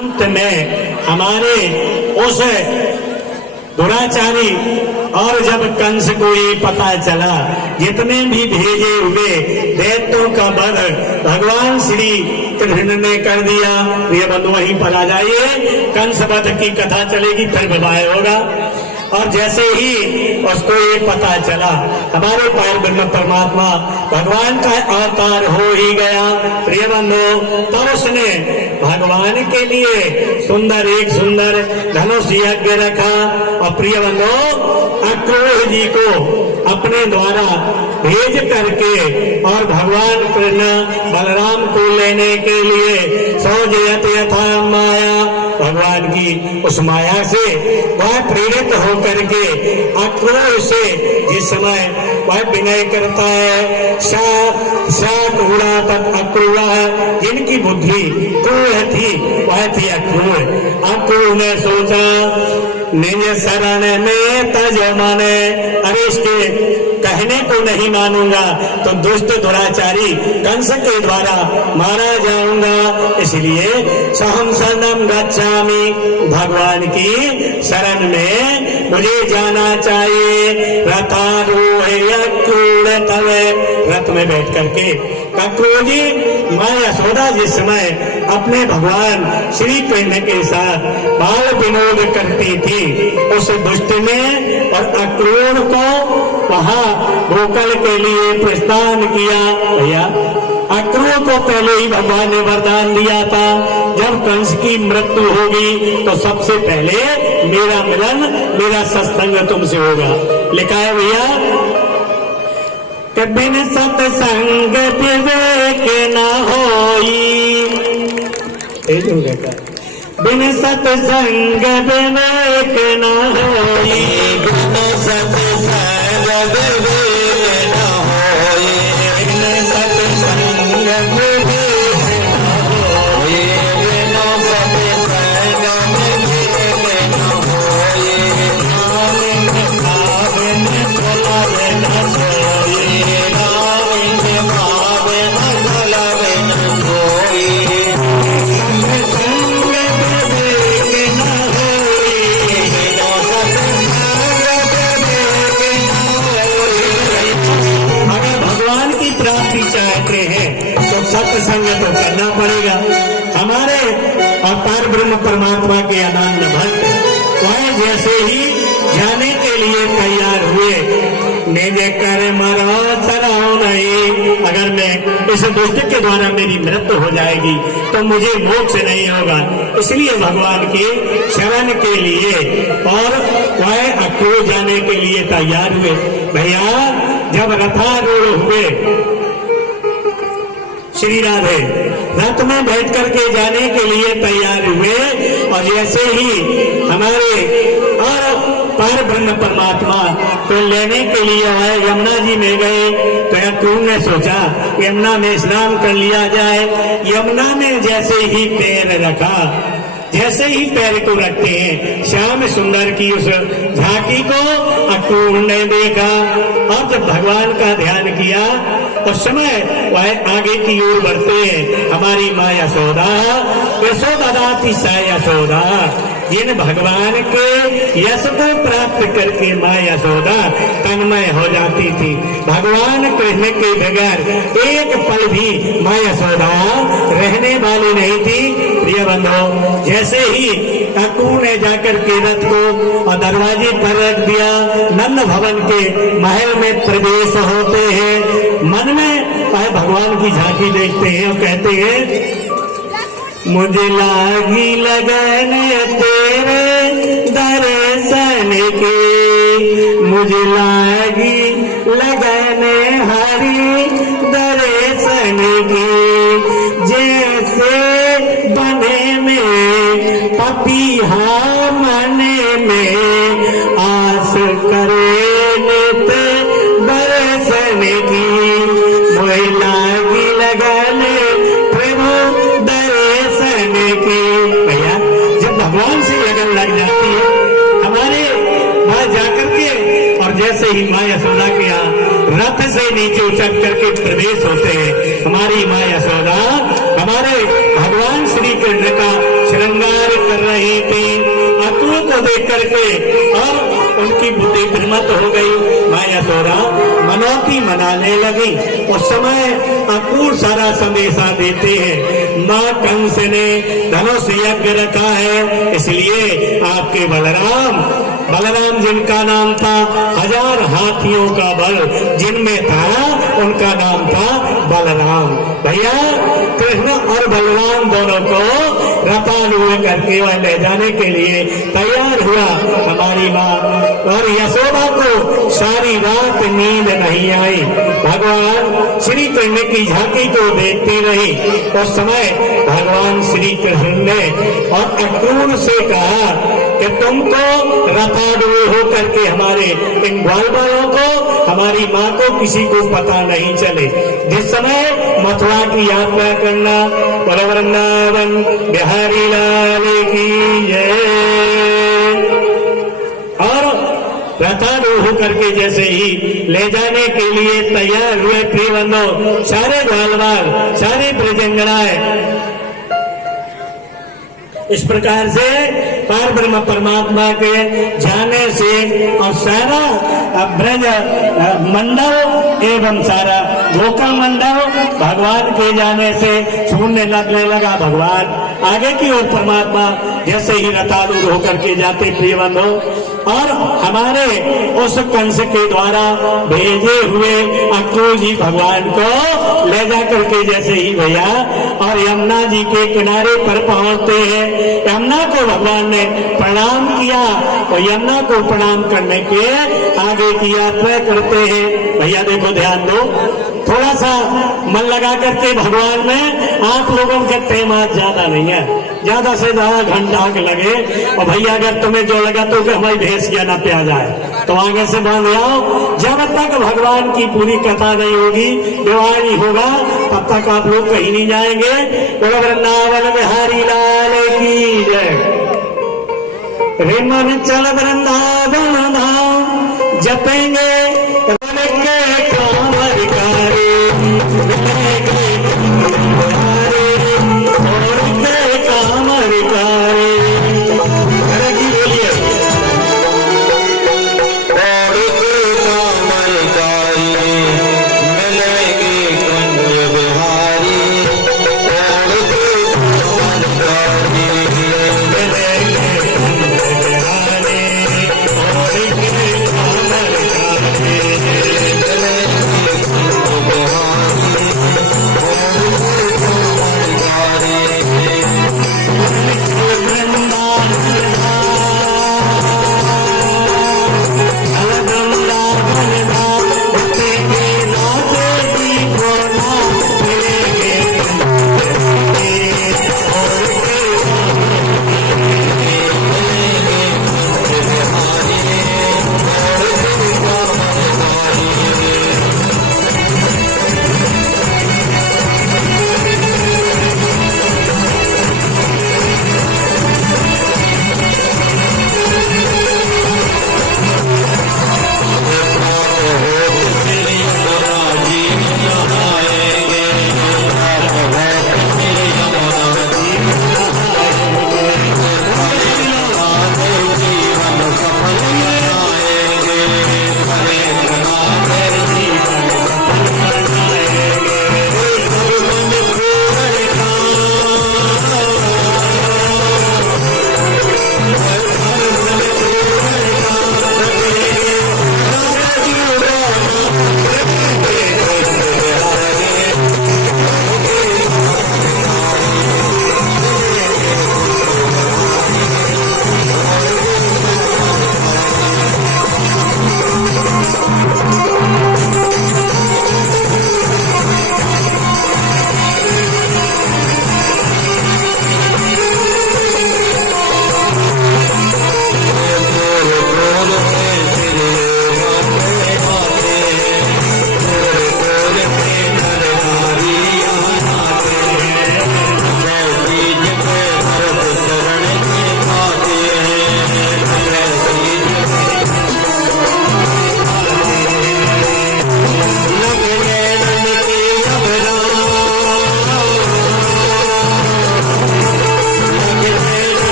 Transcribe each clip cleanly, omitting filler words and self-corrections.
अंत में हमारे उस दुराचारी और जब कंस को ये पता चला, जितने भी भेजे हुए दैत्यों का वध भगवान श्री कृष्ण ने कर दिया। ये बंधु वहीं पर आ जाइए, कंस वध की कथा चलेगी, फिर विवाह होगा। और जैसे ही उसको ये पता चला हमारे पार ब्रह्म परमात्मा भगवान का अवतार हो ही गया, प्रिय बंधु, तब उसने भगवान के लिए एक सुंदर धनुष यज्ञ रखा। और प्रिय बंधु, अक्रूर जी को अपने द्वारा भेज करके और भगवान कृष्ण बलराम को लेने के लिए सौजयत यथा माया, भगवान की उस माया से वह प्रेरित होकर के अक्रूर से जिस समय वह विनय करता है, अक्रूरा, जिनकी बुद्धि क्रूर थी वह थी अक्रूर। अक्रूर ने सोचा निज शरण में तज माने, अरे इसके कहने को नहीं मानूंगा तो दुष्ट दुराचारी कंस के द्वारा मारा जाऊंगा, इसलिए सहम शरणम गच्छामि, भगवान की शरण में मुझे जाना चाहिए। रथारूढ़ अक्रूर तवे, रथ में बैठ करके अक्रूर जी माँ यशोदा जिस समय अपने भगवान श्री कृष्ण के साथ बाल विनोद करती थी, उस दुष्ट ने और अक्रूर को वहां गोकुल के लिए प्रस्थान किया। भैया, अक्रूर को पहले ही भगवान ने वरदान दिया था, जब कंस की मृत्यु होगी तो सबसे पहले मेरा मिलन, मेरा सत्संग तुमसे होगा। लिखा है भैया, बिन सत्संग विवेक न होई, बिन सत्संग विवेक न होई, बिन सत्संग विवेक न होई, बिन सत्संग विवेक न होई, बिन सत्संग विवेक न होई, नाम भावे न चलावे न सोई, नाम भावे न चलावे न सोई, सत्संग तो करना पड़ेगा। हमारे अवतार ब्रह्म परमात्मा के अनंत भक्त वह जैसे ही जाने के लिए तैयार हुए, निजे कर मरो चराओ नहीं, अगर मैं इस दुष्ट के द्वारा मेरी मृत्यु हो जाएगी तो मुझे मोक्ष नहीं होगा, इसलिए भगवान के शरण के लिए और वह अक्रूर जाने के लिए तैयार हुए। भैया, जब रथारूढ़ हुए श्री राधे रथ में बैठ करके जाने के लिए तैयार हुए, और जैसे ही हमारे और पार ब्रह्म परमात्मा को लेने के लिए आए यमुना जी में गए, तो अक्रूर ने सोचा यमुना में स्नान कर लिया जाए। यमुना में जैसे ही पैर रखा, जैसे ही पैर को रखते हैं, श्याम सुंदर की उस झांकी को अक्रूर ने देखा, और जब भगवान का ध्यान किया उस समय वह आगे की ओर बढ़ते हैं। हमारी माँ यशोदा, यशोदाती सा यशोदा, जिन भगवान के यश को प्राप्त करके माँ यशोदा तन्मय हो जाती थी। भगवान कृष्ण के बगैर एक पल भी माँ यशोदा रहने वाली नहीं थी। प्रिय बंधु, जैसे ही अक्रूर ने जाकर के रथ को दरवाजे पर रख दिया, नंद भवन के महल में प्रवेश होते हैं, मन में भगवान की झांकी देखते हैं और कहते हैं, मुझे लागी लगन तेरे दर्शन की, मुझे लागी लगन हरि दर्शन की, जैसे बने में पपीहा मने में आस करे नित दर्शन की, मुझे लागी लगन प्रभु दर्शन की। भैया, जब भगवान से लगन लग जाती है हमारे वहां जाकर के, और जैसे ही माँ यशोदा के यहाँ रथ से नीचे उचक करके प्रवेश होते हैं, हमारी माँ यशोदा हमारे भगवान श्री कृष्ण का श्रृंगार कर रही थी। अक्रूर को देख करके और उनकी बुद्धि भ्रमित हो गई। माँ यशोदा मनौती मनाने लगी। उस समय अक्रूर सारा संदेशा देते हैं, माँ कंस ने धनुष यज्ञ रखा है, इसलिए आपके बलराम जिनका नाम था 1000 हाथियों का बल जिनमें था, उनका नाम था बलराम। भैया कृष्ण और बलराम दोनों को रतालुए करके वह ले जाने के लिए तैयार हुआ। हमारी माँ और यशोदा को सारी रात नींद नहीं आई। भगवान श्री कृष्ण की झांकी को देखती रही। उस समय भगवान श्री कृष्ण ने और अक्रूर से कहा कि तुमको रतालुए हो करके हमारे इन ग्वाल बालों को, हमारी माँ को किसी को पता नहीं चले। जिस समय मथुरा की यात्रा करना, बोलो वृंदावन बिहारी लाल की जय। और रतालु होकर के जैसे ही ले जाने के लिए तैयार हुए प्रिय बंधु, सारे ग्वालवाल, सारी ब्रजंगनाएं इस प्रकार से पार ब्रह्म परमात्मा के जाने से और सारा ब्रज मंडल एवं सारा गोकुल मंडल भगवान के जाने से छूने लगने लगा। भगवान आगे की ओर परमात्मा जैसे ही रतालू होकर के जाते प्रिय बंधु, और हमारे उस कंस के द्वारा भेजे हुए अक्रूर जी भगवान को ले जा करके जैसे ही भैया और यमुना जी के किनारे पर पहुंचते हैं, यमुना को भगवान ने प्रणाम किया और यमुना को प्रणाम करने के आगे की यात्रा करते हैं। भैया देखो ध्यान दो, थोड़ा सा मन लगा करके भगवान में आप लोगों के तेमात ज्यादा नहीं है, ज्यादा से ज्यादा घंटा लगे। और भैया अगर तुम्हें जो लगा तो कि हमारी भैंस क्या ना प्या जाए तो आगे से बांध आओ। जब तक भगवान की पूरी कथा नहीं होगी, विवाह नहीं होगा, तब तक आप लोग कहीं नहीं जाएंगे। बोलो वृंदावन बिहारी लाल की जय। रे मन चल वृंदावन धाम जपेंगे Thank you.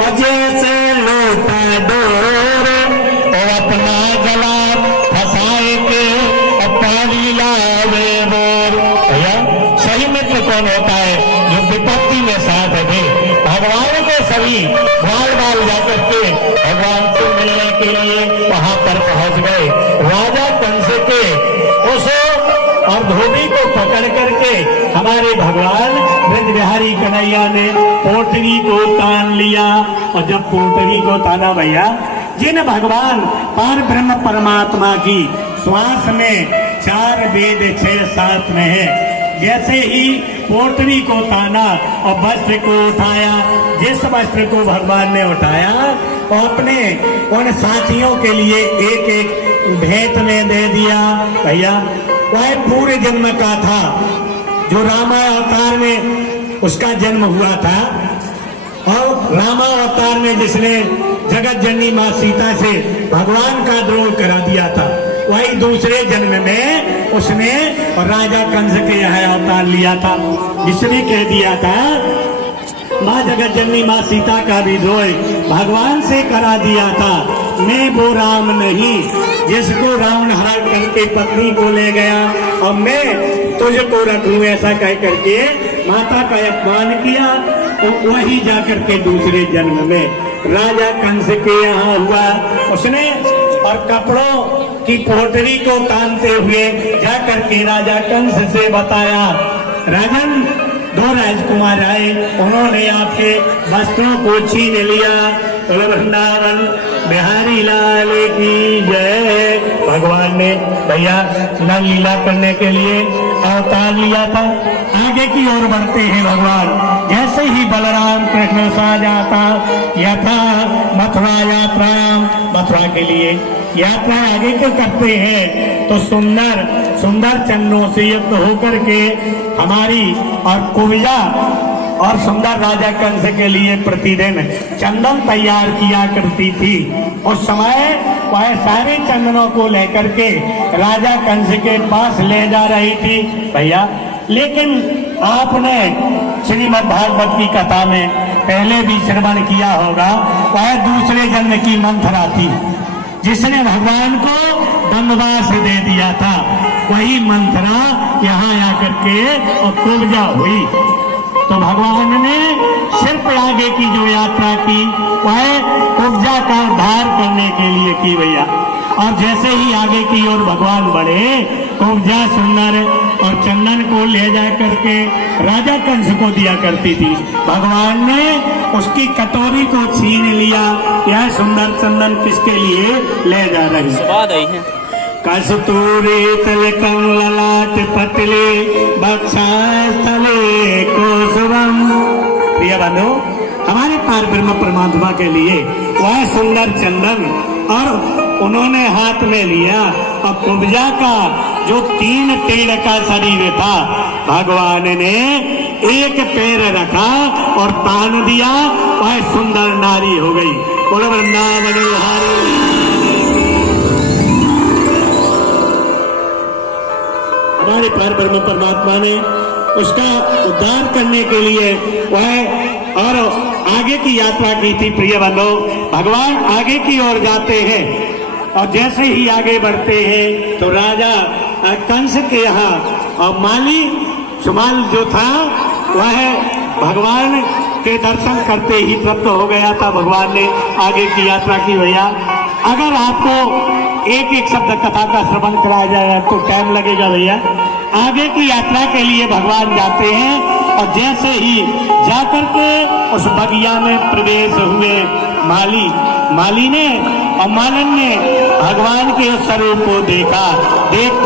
और जैसे लोटा डोर और अपना गला फंसाए के और पानी लावे बोर। भैया सही मित्र कौन होता है? जो विपत्ति में साथ दे। भगवान के सभी बाल बाल जाकर के भगवान से मिलने के लिए वहां पर पहुंच गए। राजा कंस के उस और धोबी को पकड़ करके हमारे भगवान ब्रज बिहारी कन्हैया ने पोटरी को तान लिया। और जब पोटरी को ताना भैया, जिन भगवान पार ब्रह्म परमात्मा की श्वास में 4 वेद 6 7 में है, जैसे ही पोटरी को ताना और वस्त्र को उठाया, जिस वस्त्र को भगवान ने उठाया और अपने उन साथियों के लिए एक एक भेंट में दे दिया। भैया वह पूरे जन्म का था जो रामावतार में उसका जन्म हुआ था, और रामावतार में जिसने जगत जननी मां सीता से भगवान का द्रोह करा दिया था, वही दूसरे जन्म में उसने राजा कंस के यहाँ अवतार लिया था, जिसने कह दिया था मां जगत जननी मां सीता का भी द्रोह भगवान से करा दिया था। मैं वो राम नहीं जिसको रावण हरण करके पत्नी को ले गया, और मैं तुझको रखूं, ऐसा कह करके माता का अपमान किया। तो वही जाकर के दूसरे जन्म में राजा कंस के यहाँ हुआ। उसने और कपड़ों की पोटरी को तानते हुए जाकर के राजा कंस से बताया, राजन 2 राजकुमार आए, उन्होंने आपके वस्त्रों को छीन लिया। वृंदावन बिहारी लाल की जय। भगवान ने भैया नल लीला करने के लिए अवतार लिया था। आगे की ओर बढ़ते हैं भगवान। जैसे ही बलराम कृष्ण सा जाता यथा मथुरा यात्रा, मथुरा के लिए यात्रा आगे के करते हैं तो सुंदर सुंदर चंदनों से युक्त होकर के हमारी और कुब्जा और सुंदर राजा कंस के लिए प्रतिदिन चंदन तैयार किया करती थी। उस समय वह सारे चंदनों को लेकर के राजा कंस के पास ले जा रही थी भैया। लेकिन आपने श्रीमद् भागवत की कथा में पहले भी श्रवण किया होगा, वह दूसरे जन्म की मंथरा थी जिसने भगवान को वनवास दे दिया था। वही मंथरा यहाँ आकर के और कुब्जा हुई। तो भगवान ने सिर्फ आगे की जो यात्रा की वह कुब्जा का उद्धार करने के लिए की भैया। और जैसे ही आगे की ओर भगवान बढ़े, कुब्जा सुंदर और चंदन को ले जा करके राजा कंस को दिया करती थी। भगवान ने उसकी कटोरी को छीन लिया। यह सुंदर चंदन किसके लिए ले जा रही है? कस्तूरी तिलकं ललाट पटले वक्षस्थले कौसुभम। प्रिय बंधु, हमारे पार ब्रह्म परमात्मा के लिए वह सुंदर चंदन और उन्होंने हाथ में लिया। और कुब्जा का जो 3 टेढ़ का शरीर था, भगवान ने एक पैर रखा और तान दिया, वह सुंदर नारी हो गई। बोलो वृंदावन बिहारी। हमारे पार ब्रह्म परमात्मा ने उसका उद्धार करने के लिए वह और आगे की यात्रा की थी। प्रिय बंधु, भगवान आगे की ओर जाते हैं और जैसे ही आगे बढ़ते हैं तो राजा कंस के यहाँ और माली सुमाल जो था वह भगवान के दर्शन करते ही तृप्त हो गया था। भगवान ने आगे की यात्रा की भैया। अगर आपको एक एक शब्द कथा का श्रवण कराया जाए तो टाइम लगेगा भैया। आगे की यात्रा के लिए भगवान जाते हैं और जैसे ही जाकर के उस बगिया में प्रवेश हुए माली ने और मालन ने भगवान के उस स्वरूप को देखा।